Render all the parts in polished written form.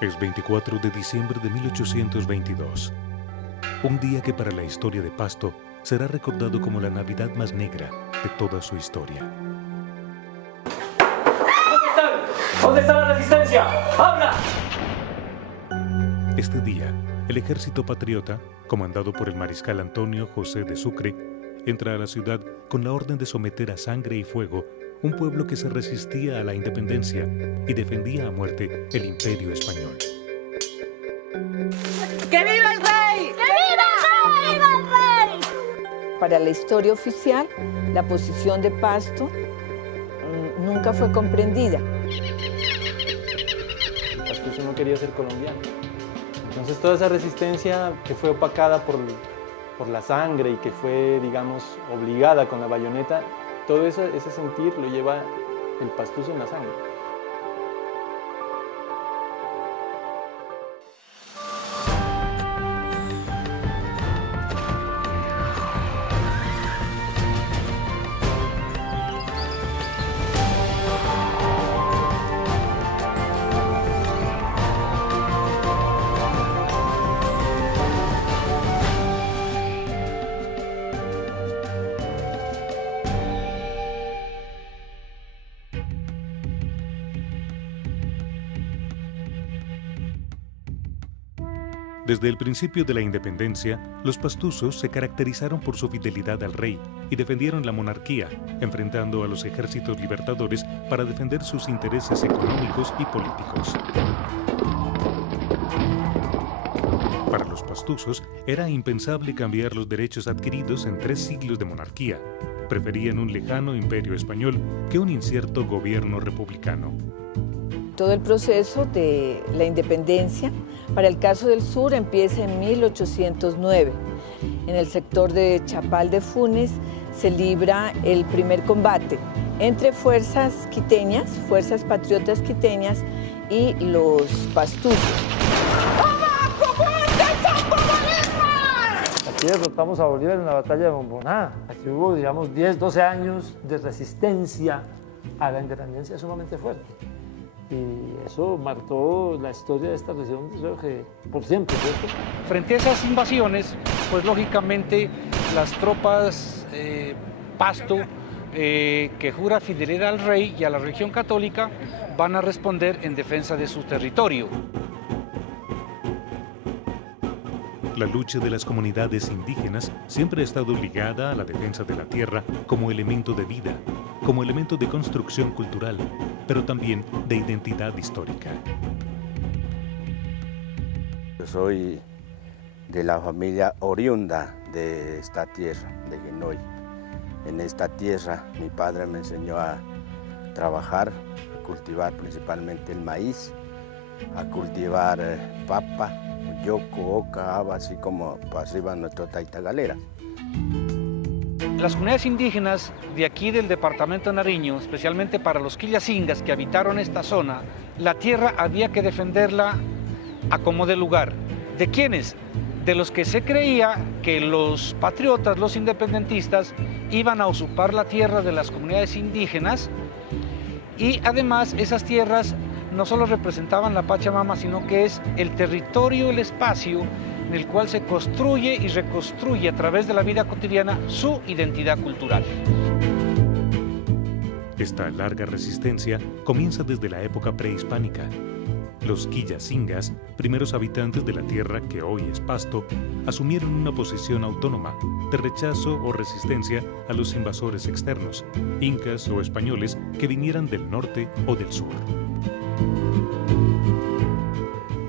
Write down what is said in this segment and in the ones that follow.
Es 24 de diciembre de 1822. Un día que para la historia de Pasto será recordado como la Navidad más negra de toda su historia. ¿Dónde están? ¿Dónde está la resistencia? ¡Habla! Este día, el ejército patriota, comandado por el mariscal Antonio José de Sucre, entra a la ciudad con la orden de someter a sangre y fuego un pueblo que se resistía a la independencia y defendía a muerte el imperio español. ¡Que viva el rey! ¡Que viva el rey! ¡Viva el rey! Para la historia oficial, la posición de Pasto nunca fue comprendida. Pastuso no quería ser colombiano. Entonces toda esa resistencia que fue opacada por la sangre y que fue, digamos, obligada con la bayoneta, todo ese sentir lo lleva el pastuso en la sangre. Desde el principio de la independencia, los pastusos se caracterizaron por su fidelidad al rey y defendieron la monarquía, enfrentando a los ejércitos libertadores para defender sus intereses económicos y políticos. Para los pastusos era impensable cambiar los derechos adquiridos en 3 siglos de monarquía. Preferían un lejano imperio español que un incierto gobierno republicano. Todo el proceso de la independencia para el caso del sur empieza en 1809. En el sector de Chapal de Funes se libra el primer combate entre fuerzas quiteñas, fuerzas patriotas quiteñas y los pastusos. Aquí derrotamos a Bolívar en la batalla de Bomboná. Aquí hubo, digamos, 10, 12 años de resistencia a la independencia sumamente fuerte. Y eso marcó la historia de esta región, creo que por siempre, ¿cierto? Frente a esas invasiones, pues lógicamente las tropas Pasto, que jura fidelidad al rey y a la religión católica, van a responder en defensa de su territorio. La lucha de las comunidades indígenas siempre ha estado ligada a la defensa de la tierra como elemento de vida, como elemento de construcción cultural, pero también de identidad histórica. Yo soy de la familia oriunda de esta tierra, de Guinoy. En esta tierra mi padre me enseñó a trabajar, a cultivar principalmente el maíz, a cultivar papa, yoco, oca, haba, así como pasiva nuestro Taita Galera. Las comunidades indígenas de aquí del departamento de Nariño, especialmente para los quillacingas que habitaron esta zona, la tierra había que defenderla a como de lugar. ¿De quiénes? De los que se creía que los patriotas, los independentistas, iban a usurpar la tierra de las comunidades indígenas y además esas tierras no solo representaban la Pachamama, sino que es el territorio, el espacio en el cual se construye y reconstruye a través de la vida cotidiana su identidad cultural. Esta larga resistencia comienza desde la época prehispánica. Los quillacingas, primeros habitantes de la tierra que hoy es Pasto, asumieron una posición autónoma de rechazo o resistencia a los invasores externos, incas o españoles que vinieran del norte o del sur.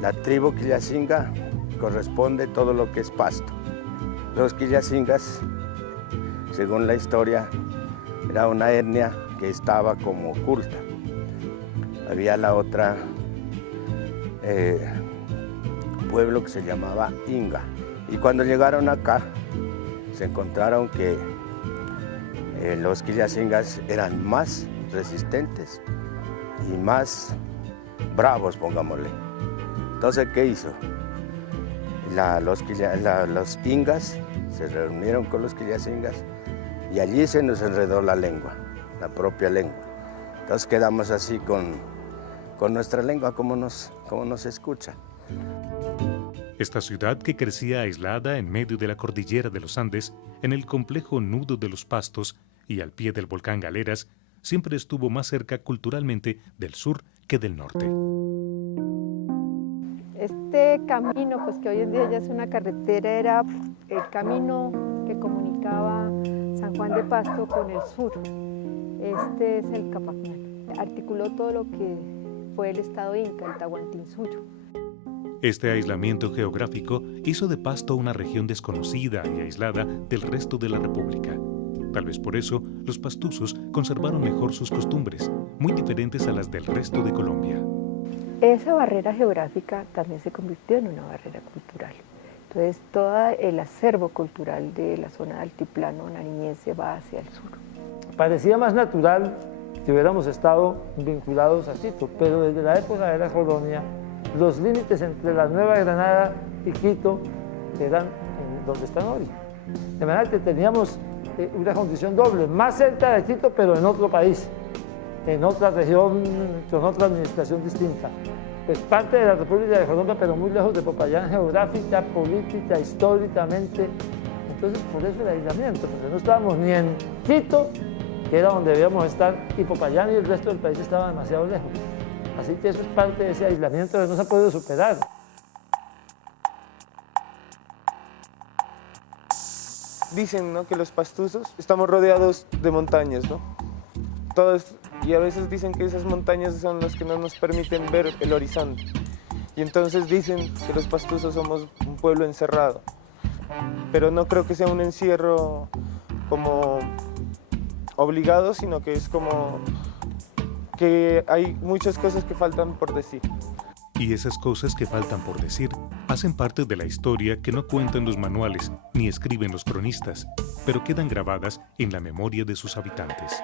La tribu quillacinga corresponde todo lo que es Pasto. Los quillacingas, según la historia, era una etnia que estaba como oculta. Había la otra pueblo que se llamaba Inga. Y cuando llegaron acá, se encontraron que los quillacingas eran más resistentes y más bravos, pongámosle. Entonces, ¿qué hizo? Los ingas se reunieron con los quillacingas y allí se nos enredó la lengua, la propia lengua. Entonces quedamos así con con nuestra lengua, como nos escucha. Esta ciudad, que crecía aislada en medio de la cordillera de los Andes, en el complejo nudo de los Pastos y al pie del volcán Galeras, siempre estuvo más cerca culturalmente del sur que del norte. Este camino, pues que hoy en día ya es una carretera, era el camino que comunicaba San Juan de Pasto con el sur. Este es el Capacán. Articuló todo lo que fue el estado inca, el Tahuantinsuyo. Este aislamiento geográfico hizo de Pasto una región desconocida y aislada del resto de la República. Tal vez por eso los pastusos conservaron mejor sus costumbres, muy diferentes a las del resto de Colombia. Esa barrera geográfica también se convirtió en una barrera cultural. Entonces, todo el acervo cultural de la zona de altiplano nariñense va hacia el sur. Parecía más natural que hubiéramos estado vinculados a Quito, pero desde la época de la colonia, los límites entre la Nueva Granada y Quito eran donde están hoy. De manera que teníamos una condición doble, más cerca de Quito, pero en otro país, en otra región, con otra administración distinta. Pues parte de la República de Colombia, pero muy lejos de Popayán, geográfica, política, históricamente. Entonces, por eso el aislamiento, porque no estábamos ni en Quito, que era donde debíamos estar, y Popayán y el resto del país estaba demasiado lejos. Así que eso es parte de ese aislamiento que no se ha podido superar. Dicen, ¿no?, que los pastusos estamos rodeados de montañas, ¿no? Y a veces dicen que esas montañas son las que no nos permiten ver el horizonte. Y entonces dicen que los pastusos somos un pueblo encerrado. Pero no creo que sea un encierro como obligado, sino que es como que hay muchas cosas que faltan por decir. Y esas cosas que faltan por decir hacen parte de la historia que no cuentan los manuales ni escriben los cronistas, pero quedan grabadas en la memoria de sus habitantes.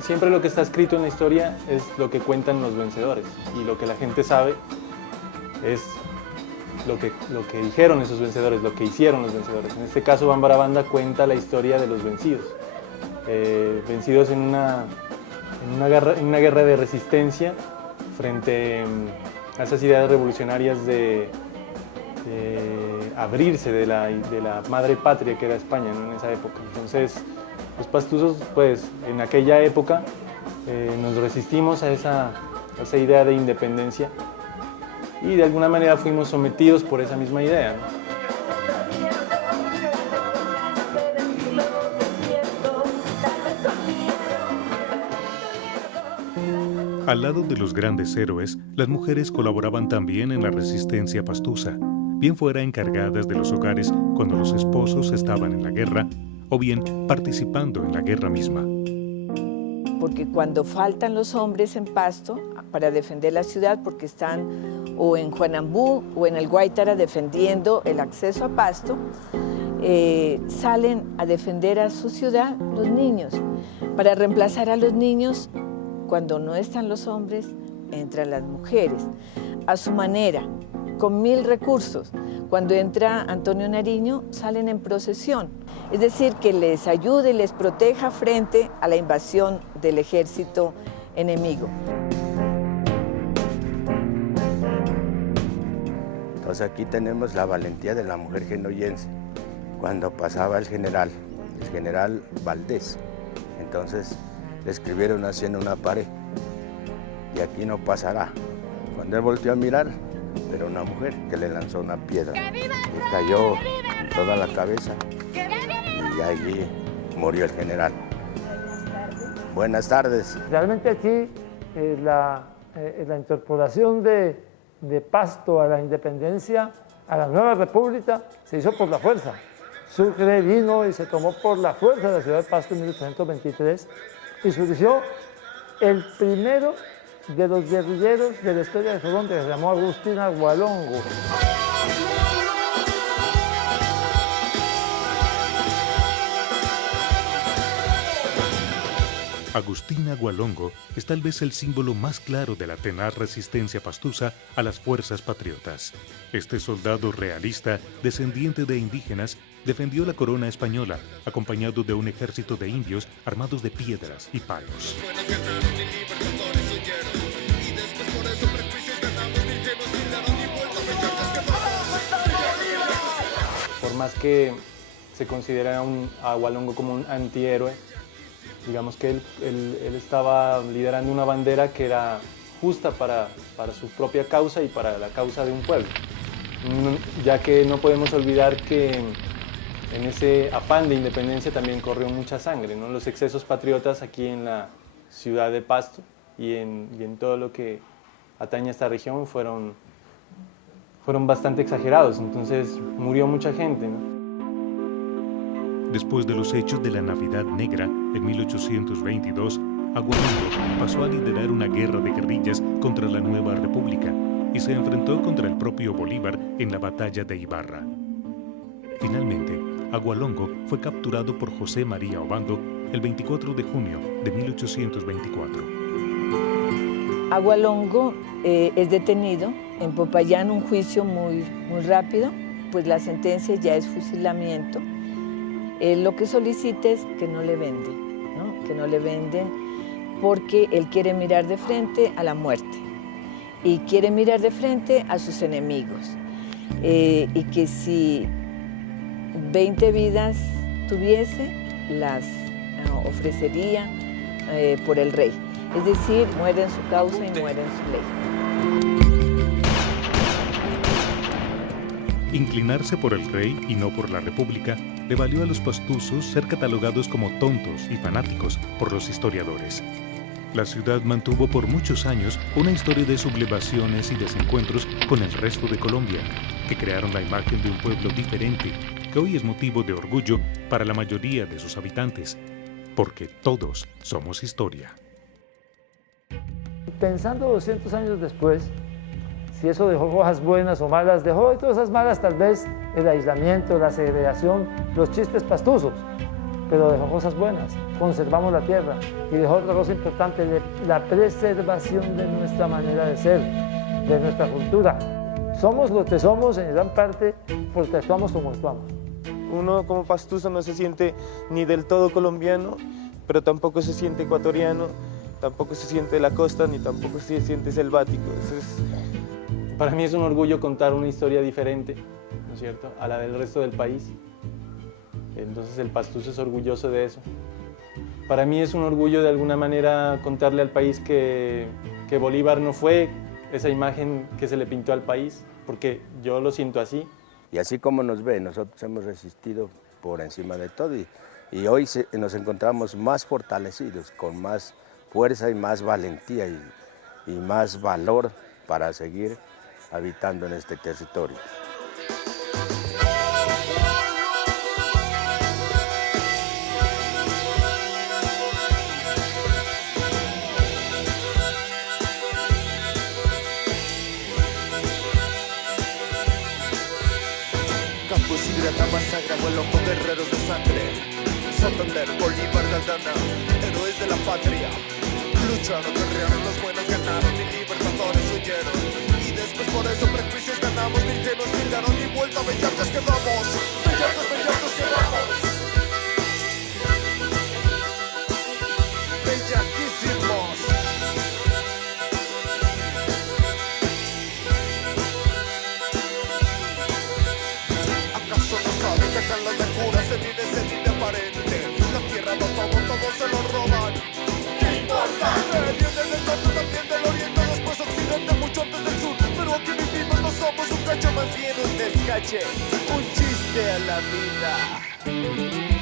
Siempre lo que está escrito en la historia es lo que cuentan los vencedores, y lo que la gente sabe es lo que dijeron esos vencedores, lo que hicieron los vencedores. En este caso, Bambara Banda cuenta la historia de los vencidos, vencidos en una guerra de resistencia frente a esas ideas revolucionarias de abrirse de la madre patria que era España, ¿no?, en esa época. Entonces, los pastusos, pues, en aquella época nos resistimos a esa idea de independencia y de alguna manera fuimos sometidos por esa misma idea, ¿no? Al lado de los grandes héroes, las mujeres colaboraban también en la resistencia pastusa, bien fuera encargadas de los hogares cuando los esposos estaban en la guerra, o bien participando en la guerra misma. Porque cuando faltan los hombres en Pasto para defender la ciudad, porque están o en Juanambú o en el Guaitara defendiendo el acceso a Pasto, salen a defender a su ciudad los niños. Para reemplazar a los niños, cuando no están los hombres, entran las mujeres, a su manera, con 1000 recursos. Cuando entra Antonio Nariño, salen en procesión, es decir, que les ayude y les proteja frente a la invasión del ejército enemigo. Entonces aquí tenemos la valentía de la mujer genoyense. Cuando pasaba el general Valdés, entonces le escribieron así en una pared: "De aquí no pasará". Cuando él volteó a mirar, era una mujer que le lanzó una piedra, le cayó toda la cabeza y allí murió el general. Buenas tardes. Realmente aquí la incorporación de Pasto a la independencia, a la nueva república, se hizo por la fuerza. Sucre vino y se tomó por la fuerza de la ciudad de Pasto en 1823 y surgió el primero de los guerrilleros de la historia de Colombia, que se llamó Agustín Agualongo. Agustín Agualongo es tal vez el símbolo más claro de la tenaz resistencia pastusa a las fuerzas patriotas. Este soldado realista, descendiente de indígenas, defendió la corona española, acompañado de un ejército de indios armados de piedras y palos. Por más que se considera a Agualongo como un antihéroe, digamos que él estaba liderando una bandera que era justa para su propia causa y para la causa de un pueblo. Ya que no podemos olvidar que en ese afán de independencia también corrió mucha sangre, ¿no? Los excesos patriotas aquí en la ciudad de Pasto y en todo lo que atañe a esta región fueron bastante exagerados, entonces murió mucha gente, ¿no? Después de los hechos de la Navidad Negra, en 1822, Agualongo pasó a liderar una guerra de guerrillas contra la nueva república y se enfrentó contra el propio Bolívar en la batalla de Ibarra. Finalmente, Agualongo fue capturado por José María Obando el 24 de junio de 1824. Agualongo es detenido en Popayán, un juicio muy rápido, pues la sentencia ya es fusilamiento. Lo que solicita es que no le venden, ¿no? Que no le venden porque él quiere mirar de frente a la muerte y quiere mirar de frente a sus enemigos y que si 20 vidas tuviese, las ofrecería por el rey. Es decir, muere en su causa y muere en su ley. Inclinarse por el rey y no por la república le valió a los pastusos ser catalogados como tontos y fanáticos por los historiadores. La ciudad mantuvo por muchos años una historia de sublevaciones y desencuentros con el resto de Colombia, que crearon la imagen de un pueblo diferente, que hoy es motivo de orgullo para la mayoría de sus habitantes, porque todos somos historia. Pensando 200 años después, si eso dejó cosas buenas o malas, dejó de todas esas malas tal vez el aislamiento, la segregación, los chistes pastusos, pero dejó cosas buenas, conservamos la tierra y dejó otra cosa importante, la preservación de nuestra manera de ser, de nuestra cultura. Somos lo que somos en gran parte porque actuamos como actuamos. Uno como pastuso no se siente ni del todo colombiano, pero tampoco se siente ecuatoriano, tampoco se siente de la costa, ni tampoco se siente selvático. Para mí es un orgullo contar una historia diferente, ¿no es cierto?, a la del resto del país. Entonces el pastuso es orgulloso de eso. Para mí es un orgullo de alguna manera contarle al país que Bolívar no fue esa imagen que se le pintó al país, porque yo lo siento así. Y así como nos ve, nosotros hemos resistido por encima de todo y hoy nos encontramos más fortalecidos, con más fuerza y más valentía y más valor para seguir habitando en este territorio. Campos y Granada, Sagra, Agualongo, guerreros de sangre. Santander, Bolívar, Galdana, héroes de la patria. Lucharon, guerrearon, los buenos ganaron y libertadores huyeron. Y después por eso prejuicios ganamos, ni que nos tildaron ni vuelta, bellantes quedamos. Bellantes quedamos. Bellaquísimos. ¿Acaso no saben que acá en la locura se vive aparente? La tierra no todo se lo roban. Viene del norte, también del oriente, después occidente, mucho antes del sur. Pero aquí vivimos, no somos un cacho, más bien un descache, un chiste a la vida.